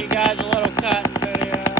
you guys a little cutting video.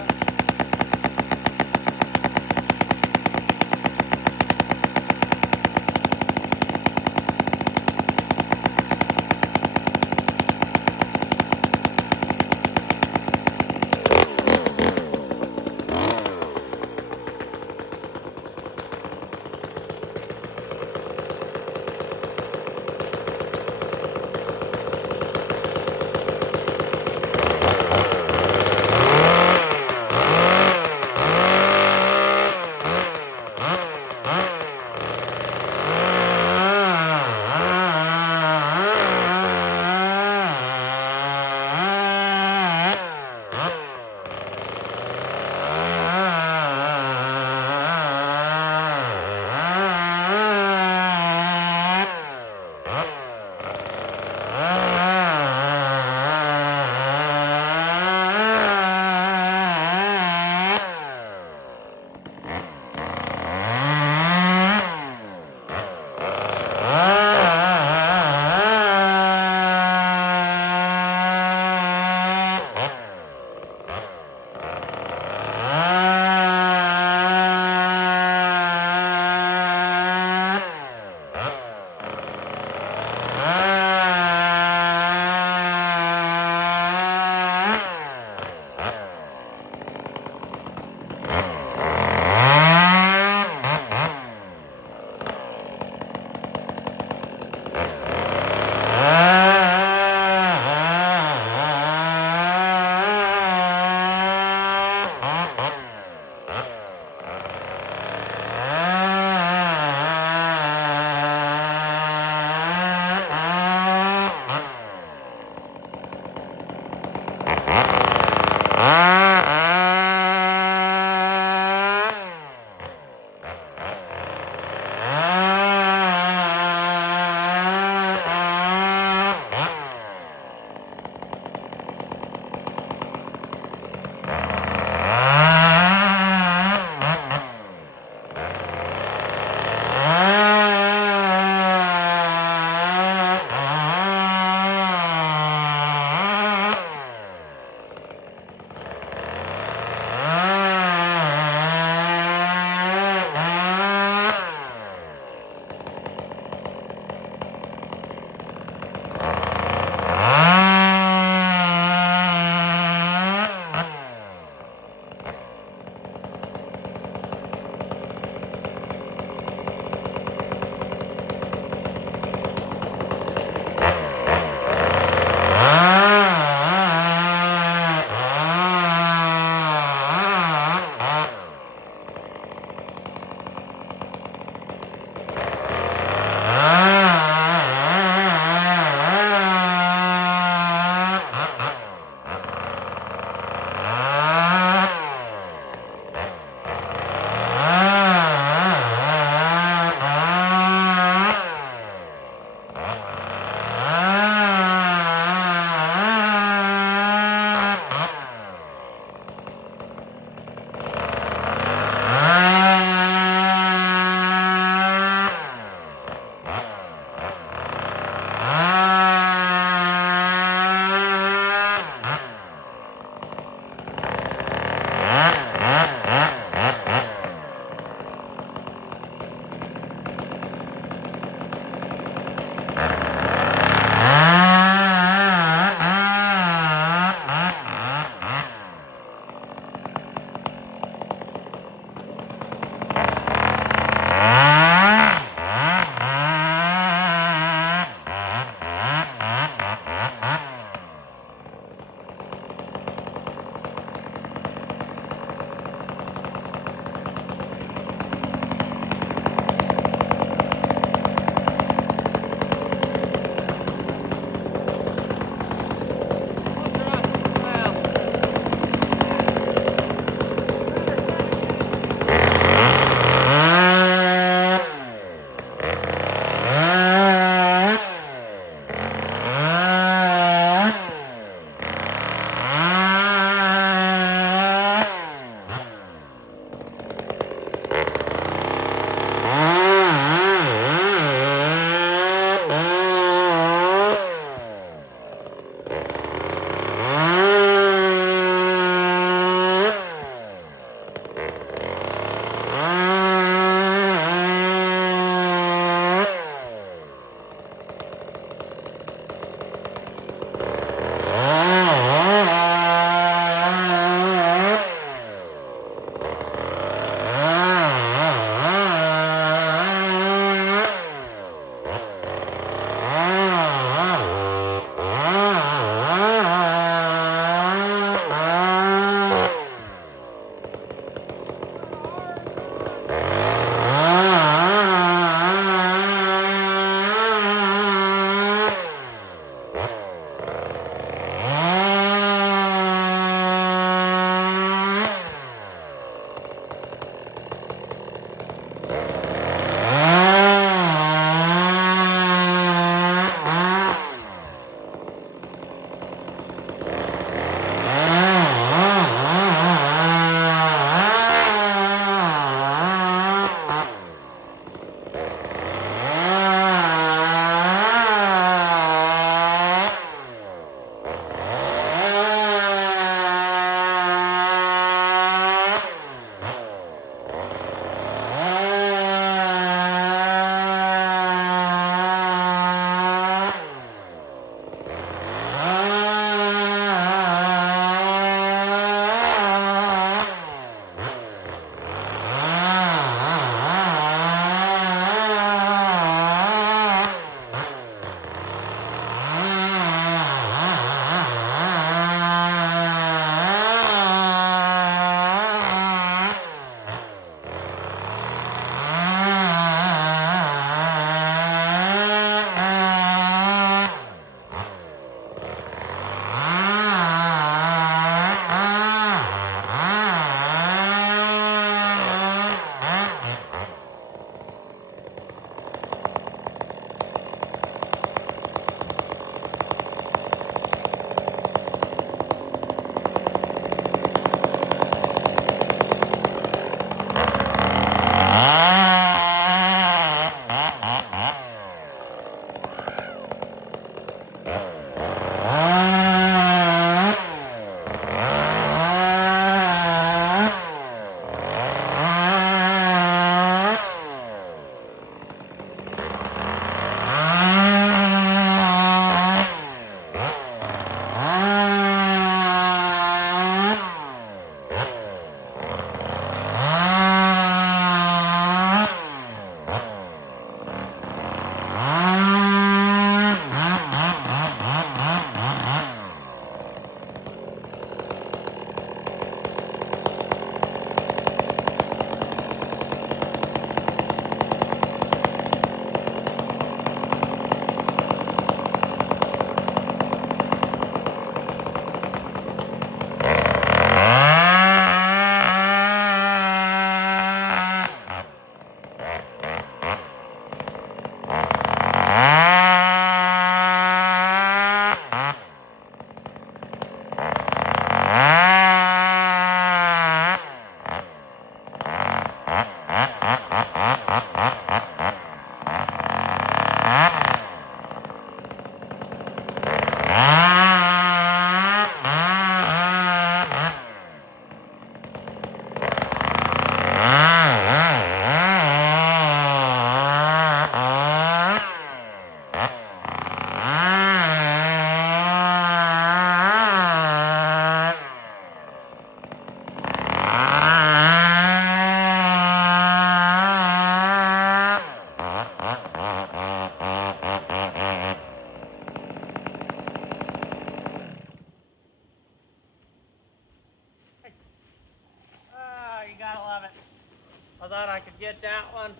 get that one.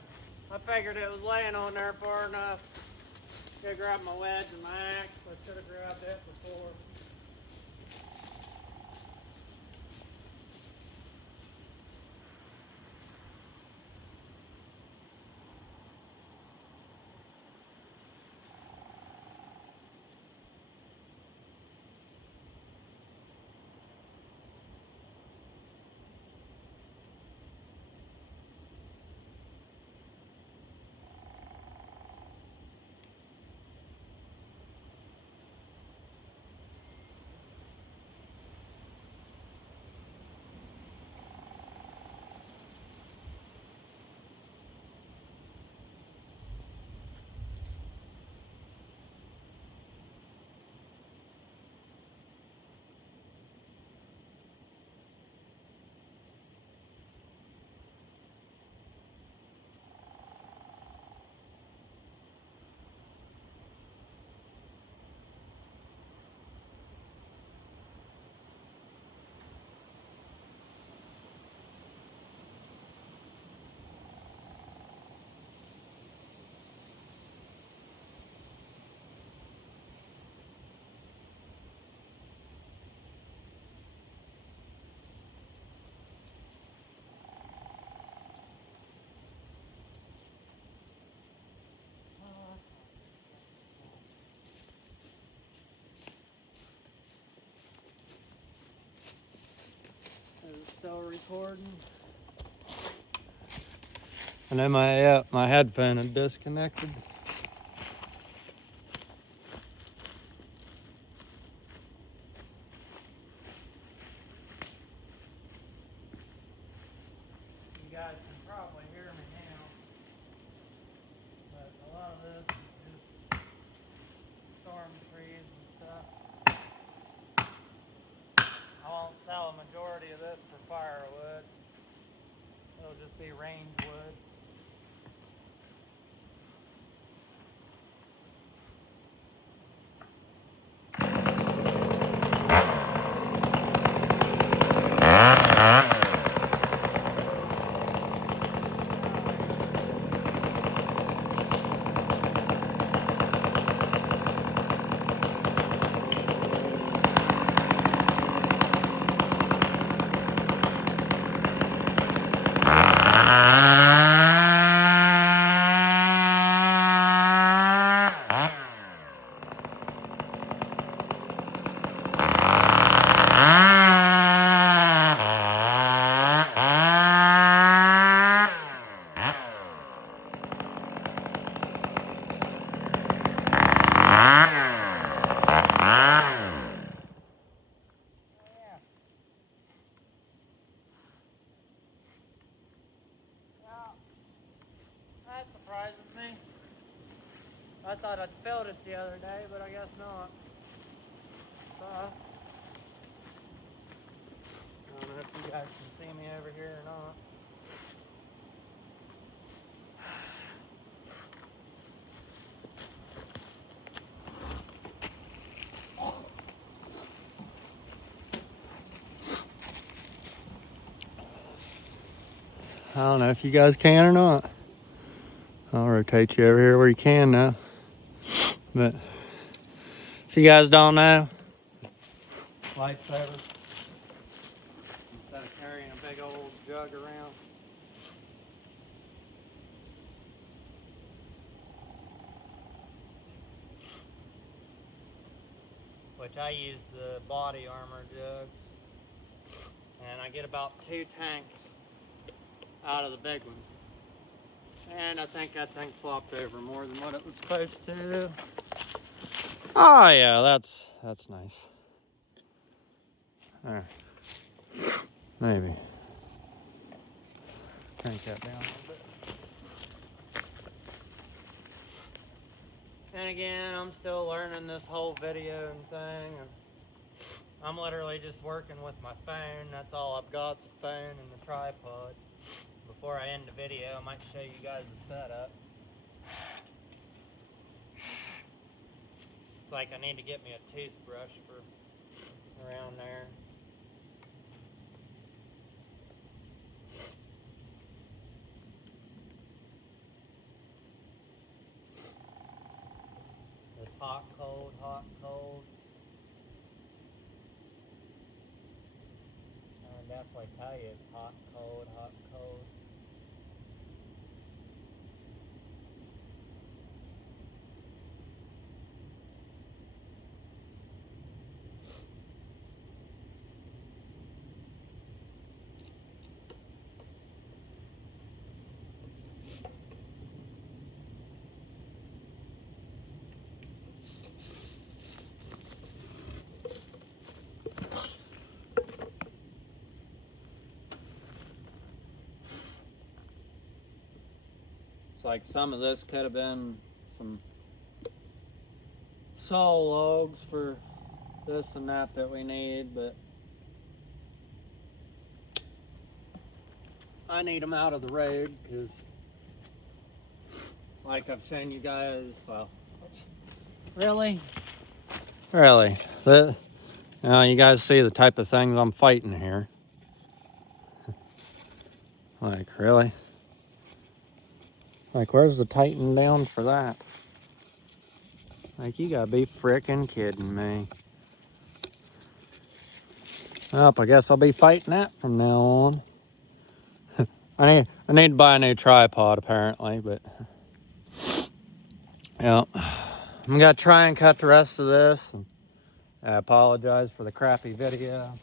I figured it was laying on there far enough. Go grab my wedge and my axe. I should have grabbed it before. Is it still recording? I know my headphone is disconnected. You guys can probably hear me now, but a lot of this is just storm trees and stuff. I won't sell a majority of this for firewood. It'll just be range wood. That surprises me. I thought I'd filled it the other day, but I guess not. I don't know if you guys can see me over here or not. I don't know if you guys can or not. I'll rotate you over here where you can now. But if you guys don't know, lifesaver. Instead of carrying a big old jug around. Which I use the body armor jugs. And I get about 2 tanks out of the big ones. And I think that thing flopped over more than what it was supposed to. Oh yeah, that's nice. There. Maybe. Crank that down a little bit. And again, I'm still learning this whole video and thing. I'm literally just working with my phone. That's all I've got, is a phone and the tripod. Before I end the video, I might show you guys the setup. It's like I need to get me a toothbrush for around there. hot, cold, hot, cold. And that's why I tell you it's hot, cold, hot, cold. It's like some of this could have been some saw logs for this and that we need, but I need them out of the road because, like I've shown you guys, well, really, you guys see the type of things I'm fighting here. Like, really? Like, where's the tighten down for that? Like, you gotta be frickin' kidding me. Well, I guess I'll be fighting that from now on. I need to buy a new tripod, apparently, but yeah. I'm gonna try and cut the rest of this. I apologize for the crappy video.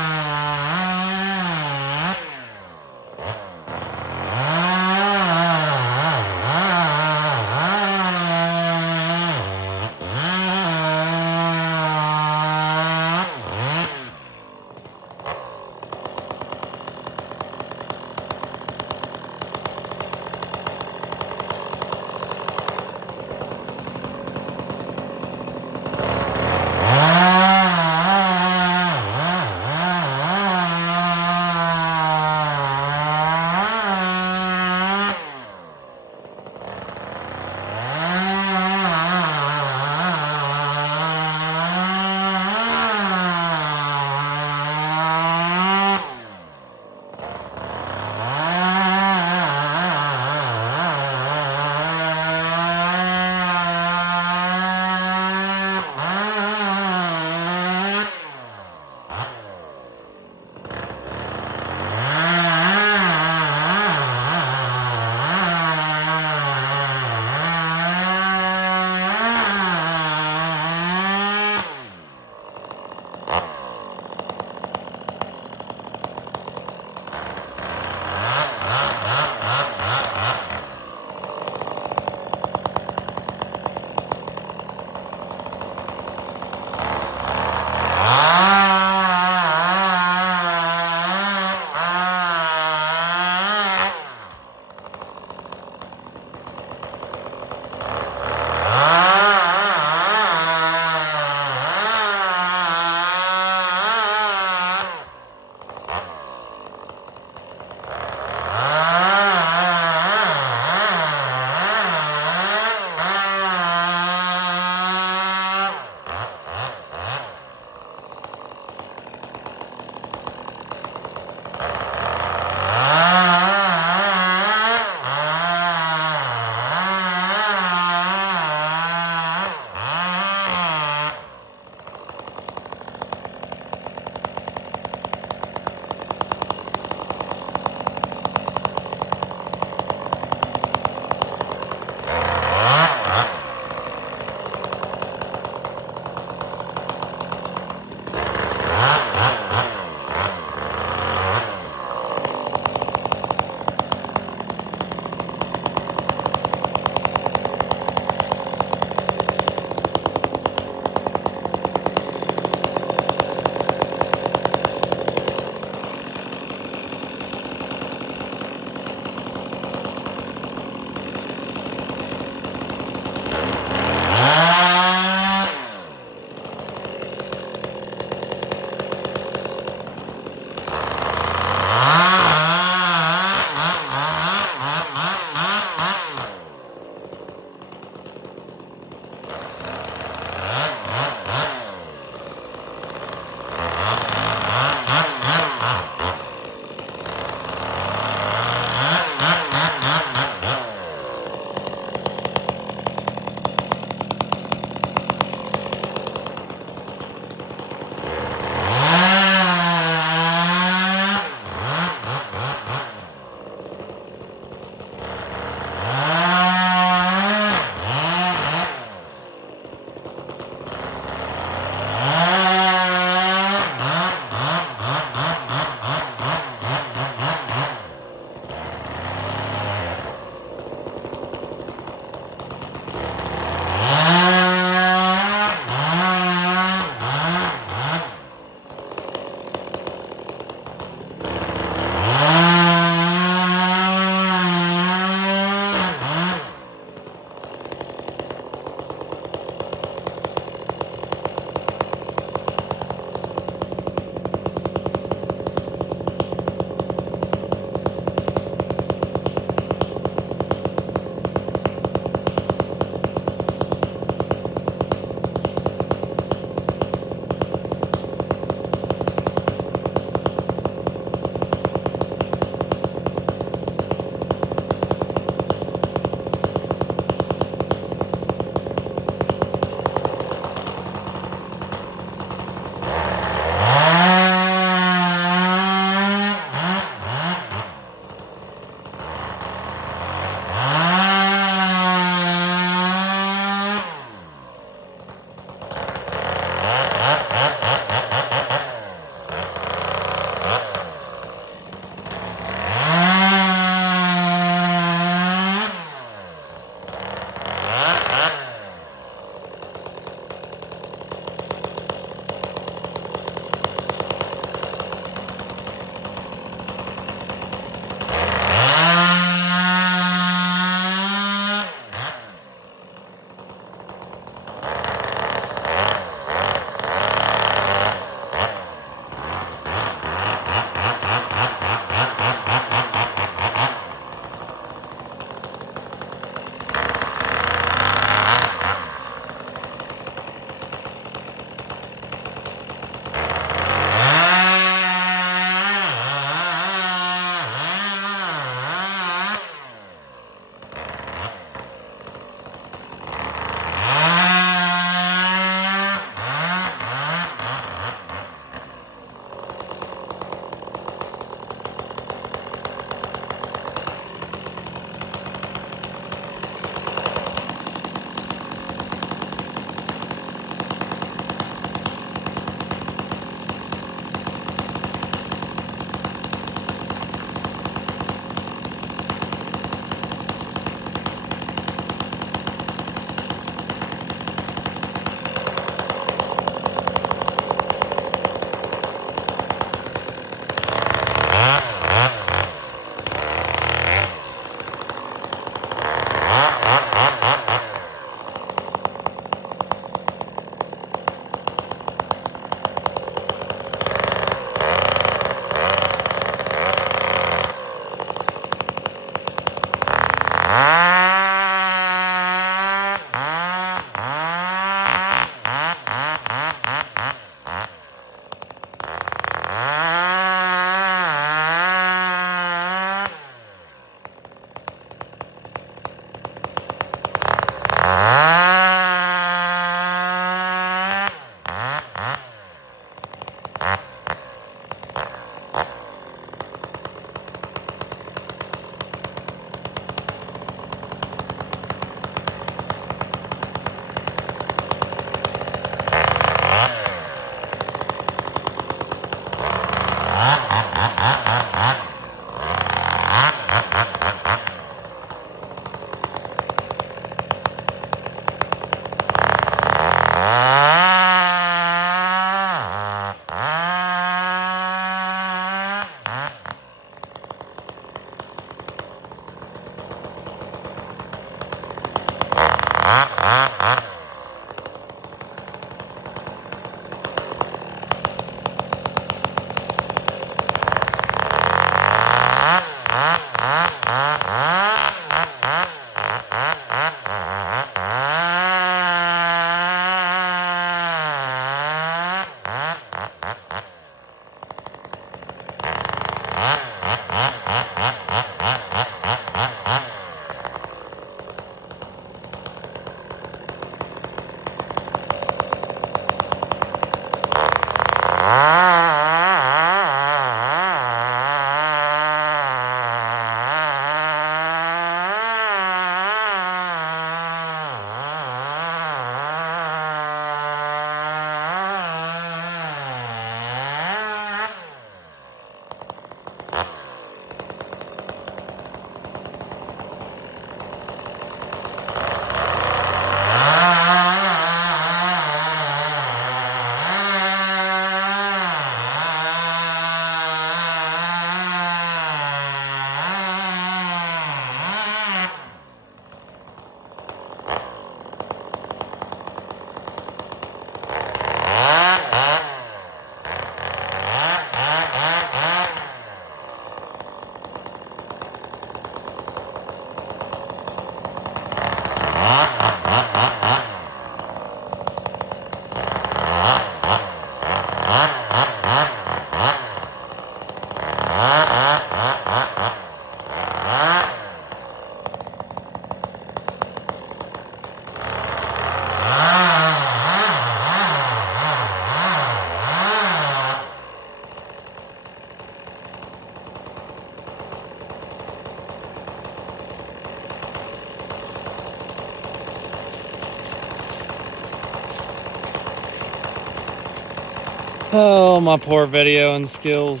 Oh, my poor videoing skills.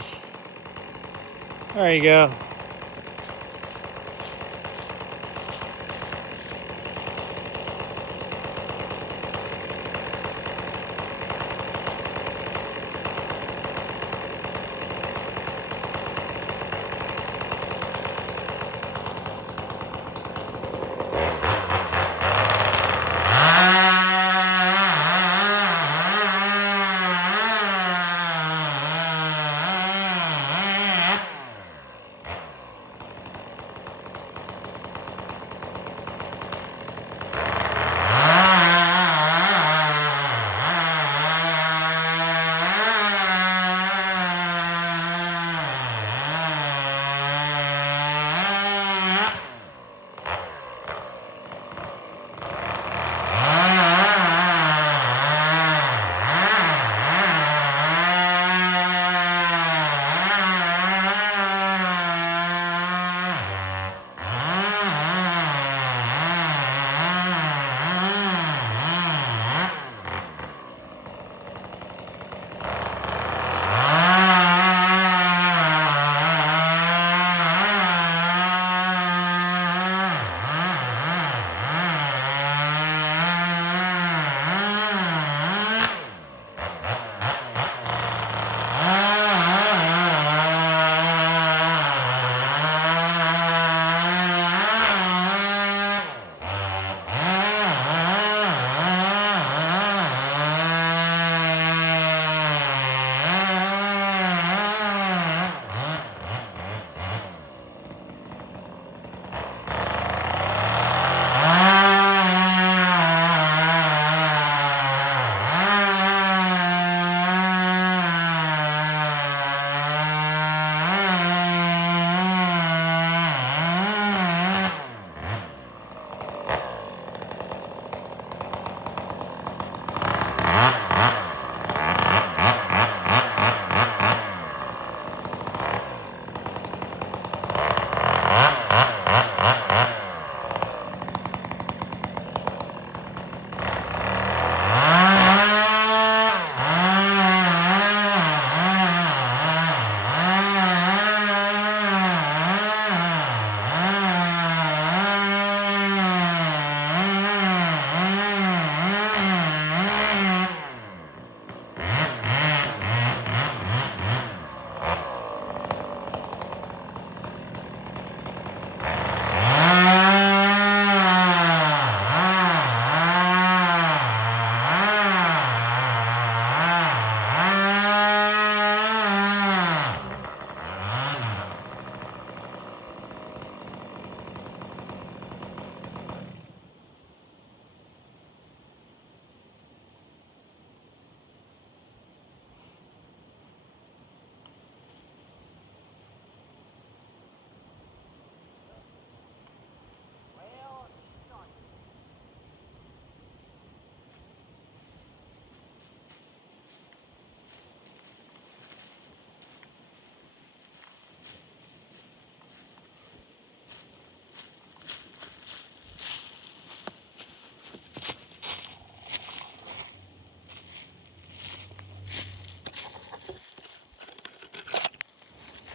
There you go.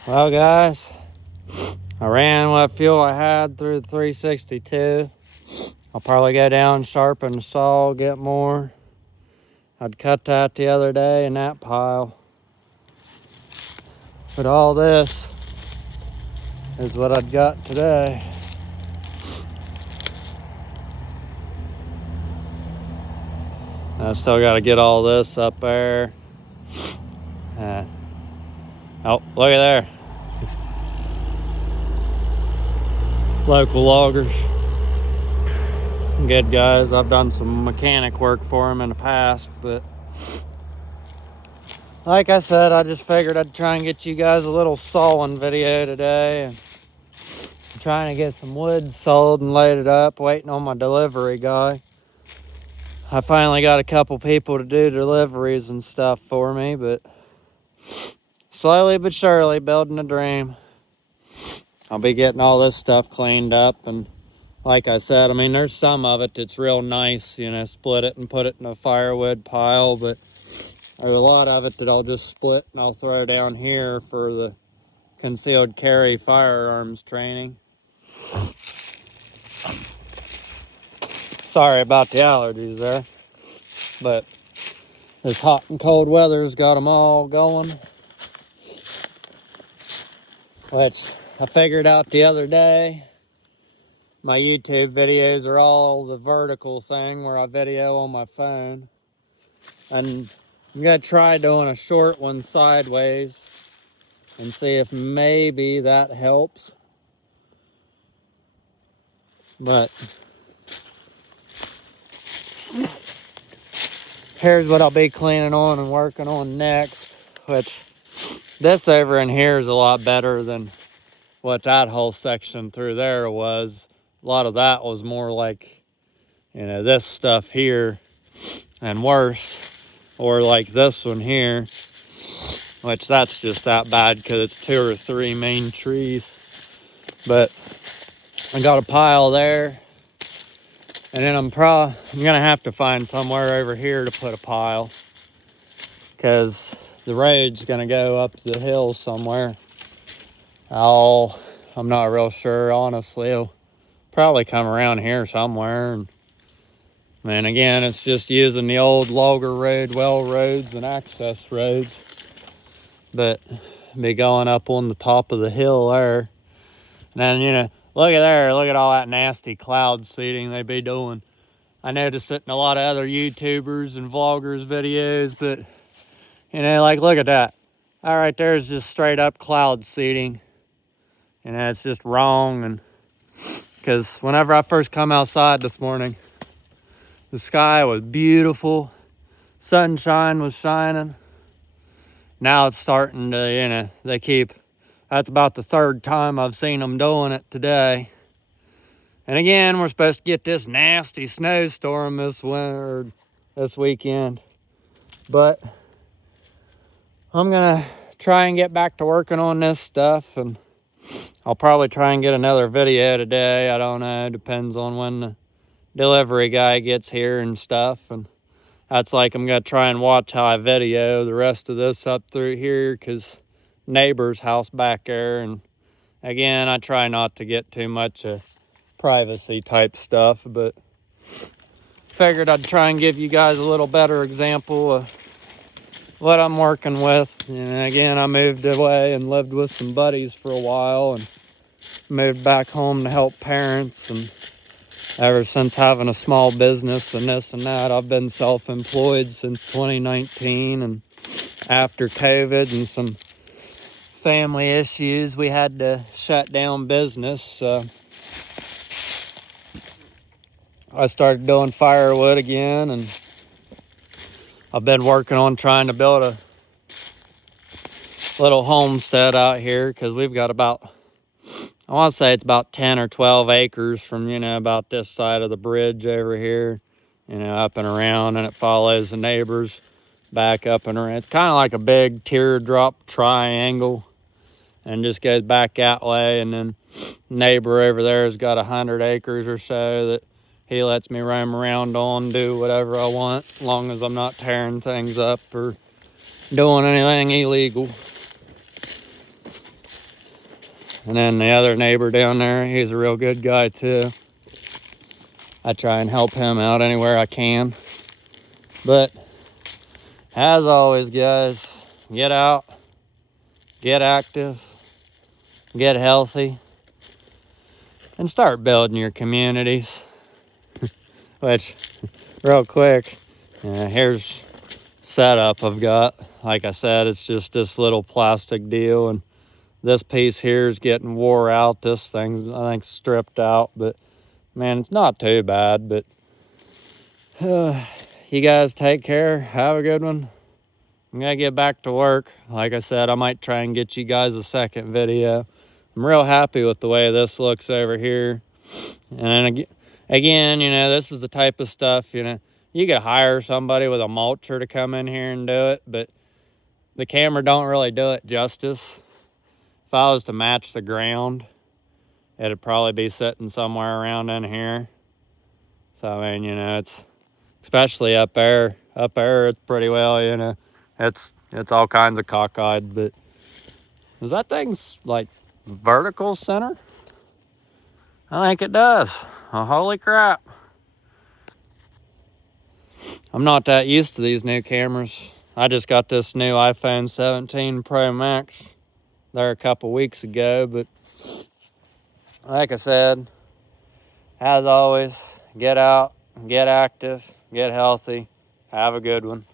Well, guys, I ran what fuel I had through the 362. I'll probably go down, sharpen the saw, get more. I'd cut that the other day in that pile. But all this is what I'd got today. I still got to get all this up there. Oh, look at there. Local loggers. Good guys. I've done some mechanic work for them in the past, but like I said, I just figured I'd try and get you guys a little sawing video today. And I'm trying to get some wood sold and laid it up, waiting on my delivery guy. I finally got a couple people to do deliveries and stuff for me, but slowly but surely building a dream. I'll be getting all this stuff cleaned up, and like I said, I mean, there's some of it that's real nice, you know, split it and put it in a firewood pile, but There's a lot of it that I'll just split and I'll throw down here for the concealed carry firearms training. Sorry about the allergies there, but this hot and cold weather's got them all going. Which I figured out the other day, my YouTube videos are all the vertical thing where I video on my phone. And I'm gonna try doing a short one sideways and see if maybe that helps. But here's what I'll be cleaning on and working on next, which this over in here is a lot better than what that whole section through there was. A lot of that was more like, you know, this stuff here and worse, or like this one here, which that's just that bad because it's 2 or 3 main trees. But I got a pile there, and then I'm gonna have to find somewhere over here to put a pile because the road's gonna go up the hill somewhere. I'm not real sure, honestly. It'll probably come around here somewhere. And again, it's just using the old logger road, well roads, and access roads. But be going up on the top of the hill there. And then, you know, look at there. Look at all that nasty cloud seeding they be doing. I noticed it in a lot of other YouTubers and vloggers videos, but, you know, like, look at that. That right there is just straight up cloud seeding. You know, it's just wrong. And because whenever I first come outside this morning, the sky was beautiful. Sunshine was shining. Now it's starting to, you know, that's about the 3rd time I've seen them doing it today. And again, we're supposed to get this nasty snowstorm this weekend. But I'm gonna try and get back to working on this stuff, and I'll probably try and get another video today. I don't know, depends on when the delivery guy gets here and stuff. And that's like, I'm gonna try and watch how I video the rest of this up through here, because neighbor's house back there. And again, I try not to get too much privacy type stuff, but figured I'd try and give you guys a little better example of what I'm working with. And again, I moved away and lived with some buddies for a while and moved back home to help parents. And ever since having a small business and this and that, I've been self-employed since 2019. And after COVID and some family issues, we had to shut down business. I started doing firewood again, and I've been working on trying to build a little homestead out here, because we've got about, I want to say it's about 10 or 12 acres from, you know, about this side of the bridge over here, you know, up and around, and it follows the neighbors back up and around. It's kind of like a big teardrop triangle and just goes back that way. And then neighbor over there has got 100 acres or so that he lets me roam around on, do whatever I want, as long as I'm not tearing things up or doing anything illegal. And then the other neighbor down there, he's a real good guy too. I try and help him out anywhere I can. But as always, guys, get out, get active, get healthy, and start building your communities. Which, real quick, here's setup I've got. Like I said, it's just this little plastic deal, and this piece here is getting wore out. This thing's, I think, stripped out, but man, it's not too bad. But you guys take care. Have a good one. I'm gonna get back to work. Like I said, I might try and get you guys a second video. I'm real happy with the way this looks over here. And again, you know, this is the type of stuff, you know, you could hire somebody with a mulcher to come in here and do it, but the camera don't really do it justice. If I was to match the ground, it'd probably be sitting somewhere around in here. So, I mean, you know, it's, especially up there, it's pretty well, you know, It's all kinds of cockeyed, but does that thing's like vertical center? I think it does. Oh, holy crap. I'm not that used to these new cameras. I just got this new iPhone 17 Pro Max there a couple weeks ago, but like I said, as always, get out, get active, get healthy, have a good one.